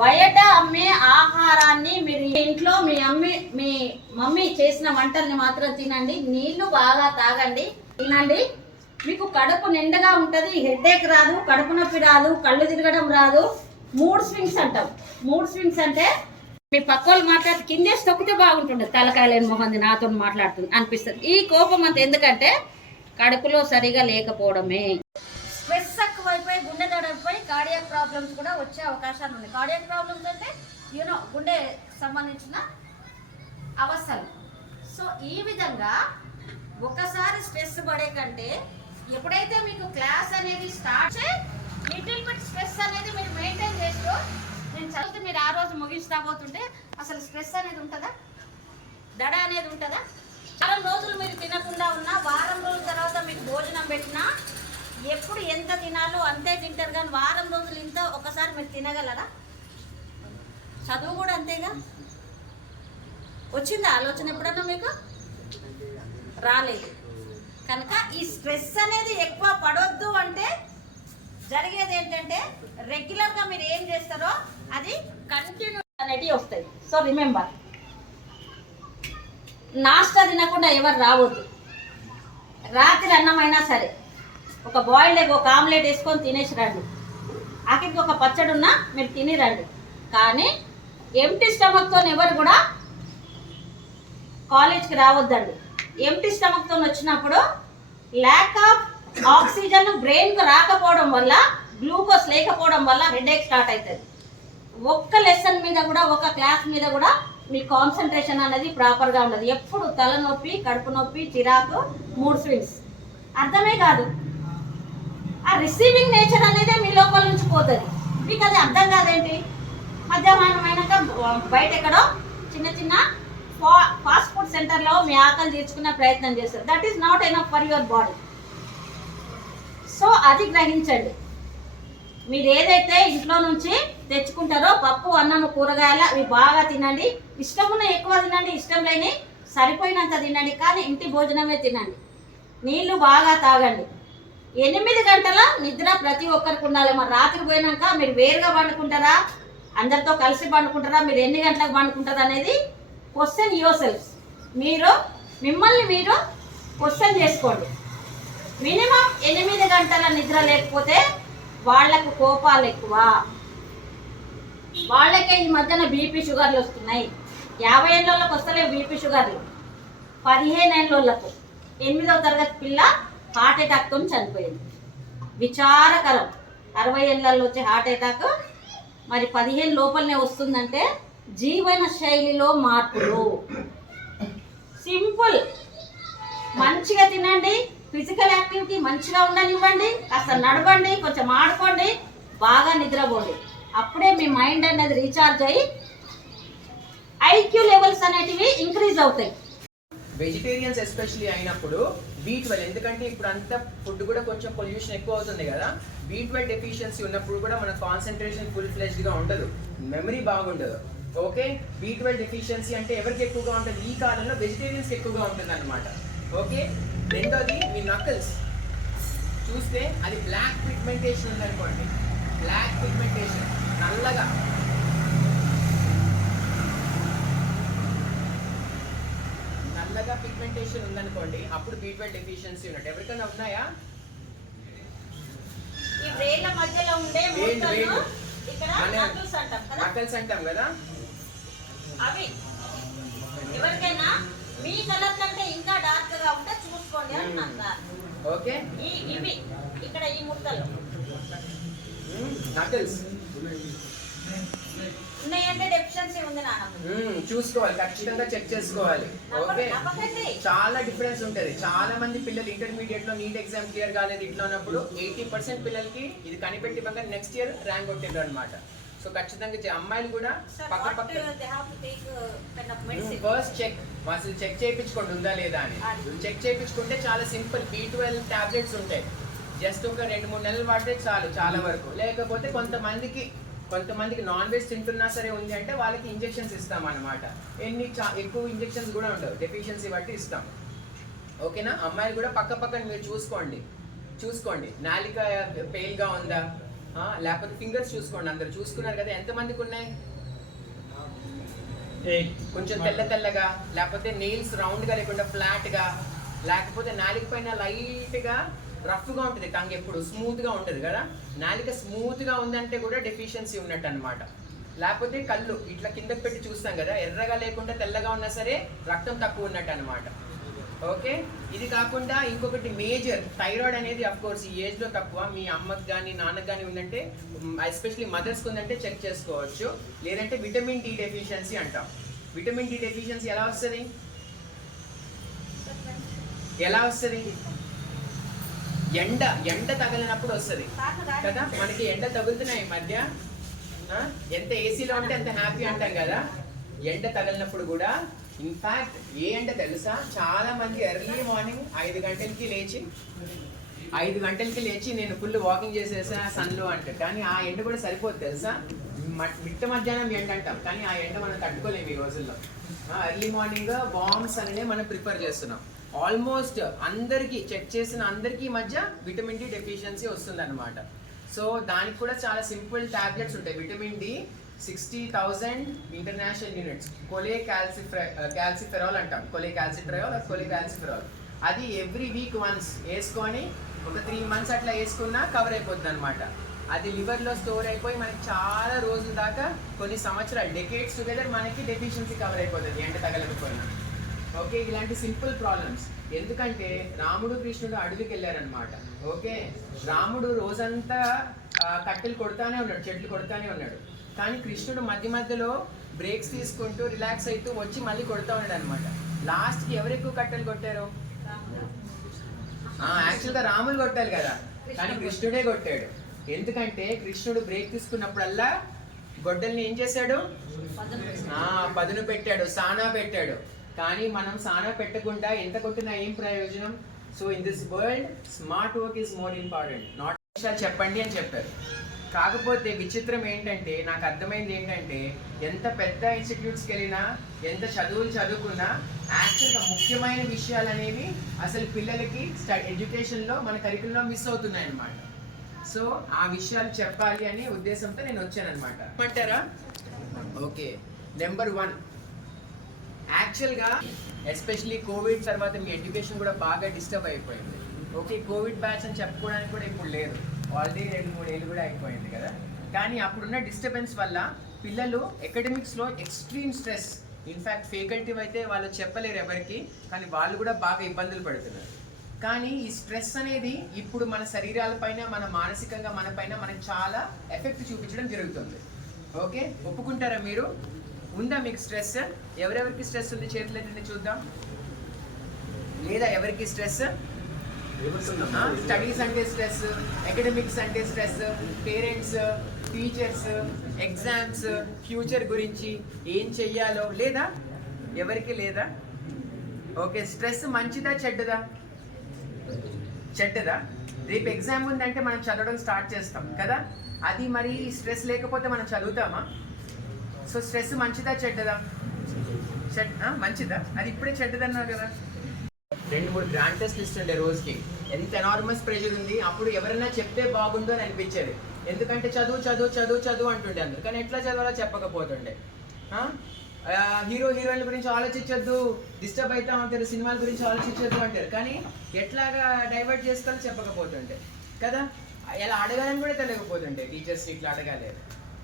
బయట అమ్మే ఆహారాన్ని మీరు ఇంట్లో మీ అమ్మి మీ మమ్మీ చేసిన వంటల్ని మాత్రం తినండి. నీళ్ళు బాగా తాగండి. తినండి. మీకు కడుపు నిండగా ఉంటుంది హెడేక్ రాదు కడుపు నొప్పి రాదు కళ్ళు తిరగడం రాదు. మూడ్ స్వింగ్స్ అంటాం. మూడ్ స్వింగ్స్ అంటే మీ పక్క వాళ్ళు మాట్లాడితే తొక్కితే బాగుంటుండే. తలకాయలేని మొహంది నాతో మాట్లాడుతుంది అనిపిస్తుంది. ఈ కోపం అంత ఎందుకంటే కడుపులో సరిగా లేకపోవడమే. స్ట్రెస్ ఎక్కువైపోయి గుండె దడైపోయి కార్డియాక్ ప్రాబ్లమ్స్ కూడా వచ్చే అవకాశాలు ఉన్నాయి. కార్డియాక్ ప్రాబ్లమ్స్ అంటే యూనో గుండె సంబంధించిన అవస్థలు. సో ఈ విధంగా ఒకసారి స్ట్రెస్ పడే కంటే ఎప్పుడైతే మీకు క్లాస్ అనేది స్టార్ట్ లిటిల్ బిట్ స్ట్రెస్ అనేది మీరు మెయింటైన్ చేస్తూ నేను చదివితే మీరు ఆ రోజు ముగిస్తా పోతుంటే అసలు స్ట్రెస్ అనేది ఉంటుందా? దడ అనేది ఉంటుందా? వారం రోజులు మీరు తినకుండా ఉన్నా వారం రోజుల తర్వాత మీకు భోజనం పెట్టినా ఎప్పుడు ఎంత తినాలో అంతే తింటారు కానీ వారం రోజులు ఇంత ఒకసారి మీరు తినగలరా? చదువు కూడా అంతేగా? వచ్చిందా ఆలోచన ఎప్పుడన్నా మీకు? రాలేదు. కనుక ఈ స్ట్రెస్ అనేది ఎక్కువ పడొద్దు అంటే జరిగేది ఏంటంటే రెగ్యులర్గా మీరు ఏం చేస్తారో అది కంటిన్యూ అనేటివి వస్తాయి. So remember. నాస్టా తినకుండా ఎవరు రావద్దు. రాత్రి అన్నమైనా సరే. ఒక బాయిల్డ్ ఎగ్ ఒక ఆమ్లెట్ వేసుకొని తినేసి రండి. ఆఖరికి ఒక పచ్చడి ఉన్నా మీరు తిని రండి. కానీ ఎంటీ స్టమక్తో ఎవరు కూడా కాలేజ్కి రావద్దండి. ఎంటీ స్టమక్తో వచ్చినప్పుడు ల్యాక్ ఆఫ్ ఆక్సిజన్ బ్రెయిన్కు రాకపోవడం వల్ల గ్లూకోజ్ లేకపోవడం వల్ల హెడేక్ స్టార్ట్ అవుతుంది ఒక్క లెసన్ మీద కూడా ఒక క్లాస్ మీద కూడా మీ కాన్సన్ట్రేషన్ అనేది ప్రాపర్గా ఉండదు. ఎప్పుడు తలనొప్పి కడుపు నొప్పి చిరాకు మూడ్ స్వింగ్స్ అర్థమే కాదు. ఆ రిసీవింగ్ నేచర్ అనేది మీ లోపల నుంచి పోతుంది. మీకు అది అర్థం కాదేంటి? మధ్యాహ్నం అయినాక బయట ఎక్కడో చిన్న చిన్న ఫాస్ట్ ఫుడ్ సెంటర్లో మీ ఆకలి తీర్చుకునే ప్రయత్నం చేస్తారు. That is not enough for your body so అది గ్రహించండి. మీరు ఏదైతే ఇంట్లో నుంచి తెచ్చుకుంటారో పప్పు అన్నం కూరగాయలు అవి బాగా తినండి. ఇష్టమున్న ఎక్కువ తినండి ఇష్టం లేని సరిపోయినంత తినండి. కానీ ఇంటి భోజనమే తినండి. నీళ్ళు బాగా తాగండి. ఎనిమిది గంటల నిద్ర ప్రతి ఒక్కరికి ఉండాలి. మరి రాత్రి పోయినాక మీరు వేరుగా పండుకుంటారా? అందరితో కలిసి పండుకుంటారా? మీరు ఎన్ని గంటలకు పండుకుంటారు అనేది క్వశ్చన్ యువర్ సెల్ఫ్ మీరు మిమ్మల్ని మీరు క్వశ్చన్ చేసుకోండి. మినిమం ఎనిమిది గంటల నిద్ర లేకపోతే వాళ్ళకు కోపాలు ఎక్కువ. వాళ్ళకే ఈ మధ్యన బీపీ షుగర్లు వస్తున్నాయి. యాభై ఏళ్ళకి వస్తలేవు బీపీ షుగర్లు. పదిహేను ఏళ్ళకు ఎనిమిదవ తరగతి పిల్ల హార్ట్ అటాక్తో చనిపోయింది. విచారకరం. అరవై ఏళ్ళల్లో వచ్చే హార్ట్ అటాక్. మరి పదిహేను లోపలనే వస్తుందంటే జీవన శైలిలో మార్పులు. సింపుల్. మంచిగా తినండి. ఫిజికల్ యాక్టివిటీ మంచిగా ఉండనివ్వండి. కాస్త నడవండి. కొంచెం ఆడుకోండి. బాగా నిద్రపోండి. అప్పుడే మీ మైండ్ అనేది రీఛార్జ్ అయ్యి ఐక్యూ లెవెల్స్ అనేటివి ఇంక్రీజ్ అవుతాయి. వెజిటేరియన్స్ ఎస్పెషల్లీ అయినప్పుడు బీ ట్వెల్వ్ ఎందుకంటే ఇప్పుడు అంతా ఫుడ్ కూడా కొంచెం పొల్యూషన్ ఎక్కువ అవుతుంది కదా. బీ ట్వెల్వ్ డెఫిషియన్సీ ఉన్నప్పుడు కూడా మన కాన్సన్ట్రేషన్ ఫుల్ ఫ్లెజ్డ్గా ఉండదు. మెమరీ బాగుండదు. ఓకే బీ ట్వెల్వ్ డెఫిషియన్సీ అంటే ఎవరికి ఎక్కువగా ఉంటుంది? ఈ కాలంలో వెజిటేరియన్స్కి ఎక్కువగా ఉంటుంది అనమాట ఓకే రెండోది మీ నకల్స్ చూస్తే అది బ్లాక్ పిగ్మెంటేషన్ ఉందనుకోండి. బ్లాక్ పిగ్మెంటేషన్ నల్లగా. నల్లగా పిగ్మెంటేషన్ ఉందనుకోండి అప్పుడు బీ ట్వెల్వ్ డెఫిషియన్సీ ఉన్నట్టు ఎవరికైనా ఉన్నాయా? ఈ వేళ్ళ మధ్యలో ఉండే ముక్కలు. ఇక్కడ knuckles అంటాం కదా? నకల్స్ అంటాం కదా? అవి. ఎవరికైనా మీ కలర్ కంటే ఇంకా డార్క్గా ఉంటే చూసుకోండి అని అంటారు. ఓకే. ఈ ఇవి ఇక్కడ ఈ ముక్కలు నకల్స్ ఉన్నాయంటే నాన్న చూసుకోవాలి ఖచ్చితంగా చెక్ చేసుకోవాలి. ఓకే? చాలా డిఫరెన్స్ ఉంటుంది. చాలా మంది పిల్లలు ఇంటర్మీడియట్లో నీట్ ఎగ్జామ్ క్లియర్ కాలేదు ఇట్లా ఉన్నప్పుడు ఎయిటీ పర్సెంట్ పిల్లలకి ఇది కనిపెట్టి పక్క నెక్స్ట్ ఇయర్ ర్యాంక్ కొట్టిండ్రు అనమాట సో ఖచ్చితంగా అమ్మాయిలు కూడా పక్క పక్క? ఫస్ట్ చెక్ అసలు చెక్ చేయించుకోండి ఉందా లేదా అని. చెక్ చేయించుకుంటే చాలా సింపుల్ బీ ట్వెల్వ్ టాబ్లెట్స్ ఉంటాయి. జస్ట్ ఒక రెండు మూడు నెలలు వాడితే చాలు చాలా వరకు. లేకపోతే కొంతమందికి కొంతమందికి నాన్ వెజ్ తింటున్నా సరే ఉంది అంటే వాళ్ళకి ఇంజెక్షన్స్ ఇస్తాం అనమాట ఎన్ని చా ఎక్కువ ఇంజెక్షన్స్ కూడా ఉండవు. డెఫిషియన్సీ బట్టి ఇస్తాం. ఓకేనా? అమ్మాయిలు కూడా పక్క పక్కన మీరు చూసుకోండి. చూసుకోండి. నాలిక పేల్గా ఉందా? లేకపోతే ఫింగర్స్ చూసుకోండి అందరు. చూసుకున్నారు కదా ఎంతమందికి ఉన్నాయి? కొంచెం తెల్ల తెల్లగా లేకపోతే నెయిల్స్ రౌండ్గా లేకుండా ఫ్లాట్గా లేకపోతే నాలిక పైన లైట్ రఫ్గా ఉంటుంది టంగ్ ఎప్పుడు స్మూత్గా ఉంటుంది కదా? నాలిక స్మూత్గా ఉందంటే కూడా డెఫిషియన్సీ ఉన్నట్టు అనమాట లేకపోతే కళ్ళు ఇట్లా కిందకి పెట్టి చూస్తాం కదా ఎర్రగా లేకుండా తెల్లగా ఉన్నా సరే రక్తం తక్కువ ఉన్నట్టు అనమాట ఓకే? ఇది కాకుండా ఇంకొకటి మేజర్ థైరాయిడ్ అనేది అఫ్ కోర్స్ ఈ ఏజ్లో తక్కువ. మీ అమ్మకి కానీ నాన్నకి కానీ ఉందంటే ఎస్పెషలీ మదర్స్కి ఉందంటే చెక్ చేసుకోవచ్చు. లేదంటే విటమిన్ డి డెఫిషియన్సీ అంటాం. విటమిన్ డి డెఫిషియన్సీ ఎలా వస్తుంది? ఎలా వస్తుంది? ఎండ ఎండ తగిలినప్పుడు వస్తుంది. కదా? మనకి ఎండ తగులుతున్నాయి ఈ మధ్య. ఎంత ఏసీలో ఉంటే అంత హ్యాపీ అంటాం కదా? ఎండ తగిలినప్పుడు కూడా ఇన్ఫాక్ట్ ఏ ఎండ తెలుసా? చాలా మంది ఎర్లీ మార్నింగ్ ఐదు గంటలకి లేచి ఐదు గంటలకి లేచి నేను ఫుల్ వాకింగ్ చేసేసా సన్లో అంటే. కానీ ఆ ఎండ కూడా సరిపోదు తెలుసా? మ- మిట్ట మధ్యాహ్నం ఎండ అంటాం. కానీ ఆ ఎండ మనం తట్టుకోలేము ఈ రోజుల్లో. ఎర్లీ మార్నింగ్ బాంబ్స్ అనేది మనం ప్రిఫర్ చేస్తున్నాం. ఆల్మోస్ట్ అందరికీ చెక్ చేసిన అందరికీ మధ్య విటమిన్ డి డెఫిషియన్సీ వస్తుందన్నమాట. సో దానికి కూడా చాలా సింపుల్ టాబ్లెట్స్ ఉంటాయి. Vitamin D sixty thousand international units. Cholecalciferol calciferol అంటాం. కొలే క్యాల్సిట్రయాల్ కొలే క్యాల్సిఫెరాల్ అది ఎవ్రీ వీక్ వన్స్ వేసుకొని ఒక త్రీ మంత్స్ అట్లా వేసుకున్నా కవర్ అయిపోతుంది అనమాట అది లివర్లో స్టోర్ అయిపోయి మనకి చాలా రోజుల దాకా కొన్ని సంవత్సరాలు డెకేట్స్ టుగెదర్ మనకి డెఫిషియన్సీ కవర్ అయిపోతుంది ఎండ తగలకపోయినా. ఓకే ఇలాంటి సింపుల్ ప్రాబ్లమ్స్. ఎందుకంటే రాముడు కృష్ణుడు అడవికి వెళ్ళారనమాట ఓకే రాముడు రోజంతా కట్టెలు కొడతానే ఉన్నాడు చెట్లు కొడతానే ఉన్నాడు. కానీ కృష్ణుడు మధ్య మధ్యలో బ్రేక్స్ తీసుకుంటూ రిలాక్స్ అవుతూ వచ్చి మళ్ళీ కొడతా ఉన్నాడు అనమాట లాస్ట్కి ఎవరు ఎక్కువ కట్టెలు కొట్టారు? యాక్చువల్గా రాములు కొట్టాలి కదా. కానీ కృష్ణుడే కొట్టాడు. ఎందుకంటే కృష్ణుడు బ్రేక్ తీసుకున్నప్పుడల్లా గొడ్డల్ని ఏం చేశాడు? పదును పెట్టాడు సానా పెట్టాడు. కానీ మనం సానా పెట్టకుండా ఎంత కొట్టినా ఏం ప్రయోజనం? So in this world smart work is more important not చెప్పండి అని చెప్పారు. కాకపోతే విచిత్రం ఏంటంటే నాకు అర్థమైంది ఏంటంటే ఎంత పెద్ద ఇన్స్టిట్యూట్స్కి వెళ్ళినా ఎంత చదువులు చదువుకున్నా యాక్చువల్గా ముఖ్యమైన విషయాలు అనేవి అసలు పిల్లలకి ఎడ్యుకేషన్లో మన కరికులంలో మిస్ అవుతున్నాయి అన్నమాట. సో ఆ విషయాలు చెప్పాలి అనే ఉద్దేశంతో నేను వచ్చాను అనమాట అంటారా ఓకే నెంబర్ వన్ యాక్చువల్గా ఎస్పెషలీ కోవిడ్ తర్వాత మీ ఎడ్యుకేషన్ కూడా బాగా డిస్టర్బ్ అయిపోయింది. ఓకే కోవిడ్ బ్యాచ్ అని చెప్పుకోవడానికి కూడా ఇప్పుడు లేదు ఆల్రెడీ రెండు మూడు ఏళ్ళు కూడా అయిపోయింది కదా. కానీ అప్పుడున్న డిస్టర్బెన్స్ వల్ల పిల్లలు అకాడమిక్స్లో extreme stress in fact faculty అయితే వాళ్ళు చెప్పలేరు ఎవరికి కానీ వాళ్ళు కూడా బాగా ఇబ్బందులు పడుతున్నారు. కానీ ఈ స్ట్రెస్ అనేది ఇప్పుడు మన శరీరాలపైన మన మానసికంగా మనపైన మనకు చాలా ఎఫెక్ట్ చూపించడం జరుగుతుంది. ఓకే ఒప్పుకుంటారా మీరు? ఉందా మీకు స్ట్రెస్? ఎవరెవరికి స్ట్రెస్ ఉంది? చేతులు ఎత్తండి చూద్దాం. లేదా ఎవరికి స్ట్రెస్? స్టడీస్ అంటే స్ట్రెస్ అకాడమిక్స్ అంటే stress parents teachers exams future గురించి ఏం చెయ్యాలో లేదా? ఎవరికి లేదా? ఓకే స్ట్రెస్ మంచిదా చెడ్డదా? చెడ్డదా? రేపు ఎగ్జామ్ ఉందంటే మనం చదవడం స్టార్ట్ చేస్తాం కదా? అది మరి స్ట్రెస్ లేకపోతే మనం చదువుతామా? సో స్ట్రెస్ మంచిదా చెడ్డదా? చెడ్ మంచిదా? అది ఇప్పుడే చెడ్డదన్నావు కదా. రెండు మూడు గ్రాండ్ టెస్ట్ లిస్ట్ ఉండే రోజుకి. ఎంత ఎనార్మస్ ప్రెషర్ ఉంది అప్పుడు ఎవరైనా చెప్తే బాగుందో అని అనిపించేది. ఎందుకంటే చదువు చదువు చదువు చదువు అంటుండే అందరు. కానీ ఎట్లా చదవాలో చెప్పకపోతుండే. హీరో హీరోయిన్ల గురించి ఆలోచించొద్దు డిస్టర్బ్ అవుతా ఉంటారు సినిమాల గురించి ఆలోచించొద్దు అంటారు. కానీ ఎట్లాగా డైవర్ట్ చేసుకోవాలో చెప్పకపోతుండే. కదా? ఎలా అడగాలని కూడా తెలియకపోతుండే టీచర్స్ ఇట్లా అడగాలేదు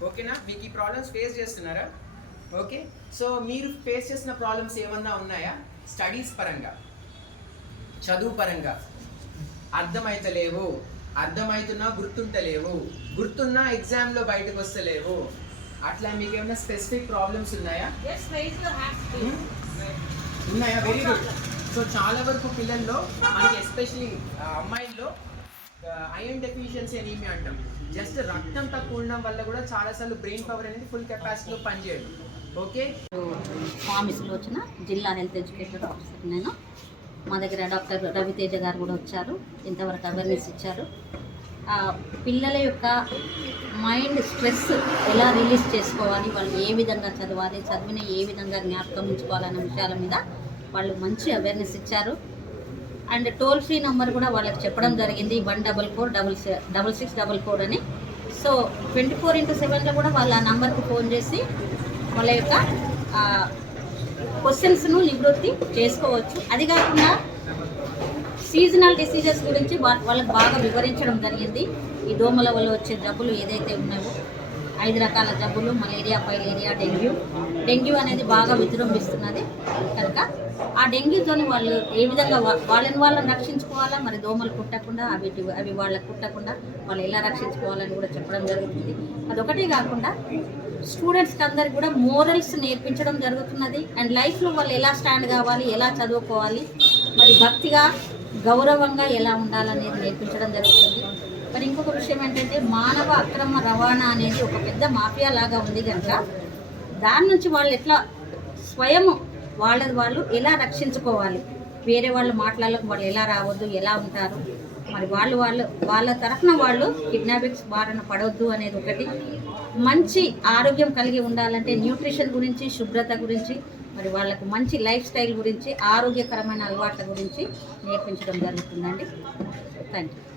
ఓకేనా? మీకు ఈ ప్రాబ్లమ్స్ ఫేస్ చేస్తున్నారా? ఓకే. సో మీరు ఫేస్ చేసిన ప్రాబ్లమ్స్ ఏమన్నా ఉన్నాయా? స్టడీస్ పరంగా. చదువు పరంగా. అర్థమైతలేవు. అర్థమవుతున్నా గుర్తుంటలేవు. గుర్తున్నా ఎగ్జామ్లో బయటకు వస్తలేవు అట్లా మీకు ఏమైనా స్పెసిఫిక్ ప్రాబ్లమ్స్ ఉన్నాయా please. ఉన్నాయా? వెరీ గుడ్ సో చాలా వరకు పిల్లల్లో మనకి ఎస్పెషలీ అమ్మాయిల్లో ఐరన్ డెఫిషియన్సీ అని ఏమి అంటాం. జస్ట్ రక్తం తక్కువ ఉండడం వల్ల కూడా చాలాసార్లు బ్రెయిన్ పవర్ అనేది ఫుల్ కెపాసిటీలో పనిచేయడం ఓకే స్వామి సులోచన జిల్లా హెల్త్ ఎడ్యుకేటర్ ఆఫీసర్ నేను. మా దగ్గర డాక్టర్ రవితేజ గారు కూడా వచ్చారు. ఇంతవరకు అవేర్నెస్ ఇచ్చారు. పిల్లల యొక్క మైండ్ స్ట్రెస్ ఎలా రిలీజ్ చేసుకోవాలి వాళ్ళు ఏ విధంగా చదవాలి చదివిన ఏ విధంగా జ్ఞాపకం ఉంచుకోవాలనే విషయాల మీద వాళ్ళు మంచి అవేర్నెస్ ఇచ్చారు. అండ్ టోల్ ఫ్రీ నెంబర్ కూడా వాళ్ళకి చెప్పడం జరిగింది one double four double double six double four అని. సో ట్వంటీ ఫోర్ ఇంటూ సెవెన్లో కూడా వాళ్ళ నంబర్కి ఫోన్ చేసి వాళ్ళ యొక్క క్వశ్చన్స్ను నివృత్తి చేసుకోవచ్చు. అది కాకుండా సీజనల్ డిసీజెస్ గురించి వాళ్ళకి బాగా వివరించడం జరిగింది. ఈ దోమల వల్ల వచ్చే జబ్బులు ఏదైతే ఉన్నాయో ఐదు రకాల జబ్బులు మలేరియా పైలేరియా డెంగ్యూ. డెంగ్యూ అనేది బాగా విజృంభిస్తున్నది కనుక ఆ డెంగ్యూతోని వాళ్ళు ఏ విధంగా వాళ్ళని వాళ్ళని రక్షించుకోవాలా? మరి దోమలు కుట్టకుండా అవి అవి వాళ్ళకి కుట్టకుండా వాళ్ళు ఎలా రక్షించుకోవాలని కూడా చెప్పడం జరుగుతుంది. అదొకటే కాకుండా స్టూడెంట్స్కి అందరికి కూడా మోరల్స్ నేర్పించడం జరుగుతున్నది. అండ్ లైఫ్లో వాళ్ళు ఎలా స్టాండ్ కావాలి ఎలా చదువుకోవాలి మరి భక్తిగా గౌరవంగా ఎలా ఉండాలనేది నేర్పించడం జరుగుతుంది. మరి ఇంకొక విషయం ఏంటంటే మానవ అక్రమ రవాణా అనేది ఒక పెద్ద మాఫియా లాగా ఉంది కనుక దాని నుంచి వాళ్ళు ఎట్లా స్వయం వాళ్ళది వాళ్ళు ఎలా రక్షించుకోవాలి? వేరే వాళ్ళు మాట్లాడలేక వాళ్ళు ఎలా రావద్దు ఎలా ఉంటారు? మరి వాళ్ళు వాళ్ళు వాళ్ళ తరఫున వాళ్ళు కిడ్నాపింగ్స్ బారిన పడవద్దు అనేది ఒకటి. మంచి ఆరోగ్యం కలిగి ఉండాలంటే న్యూట్రిషన్ గురించి శుభ్రత గురించి మరి వాళ్ళకు మంచి లైఫ్ స్టైల్ గురించి ఆరోగ్యకరమైన అలవాట్ల గురించి నేర్పించడం జరుగుతుందండి. Thank you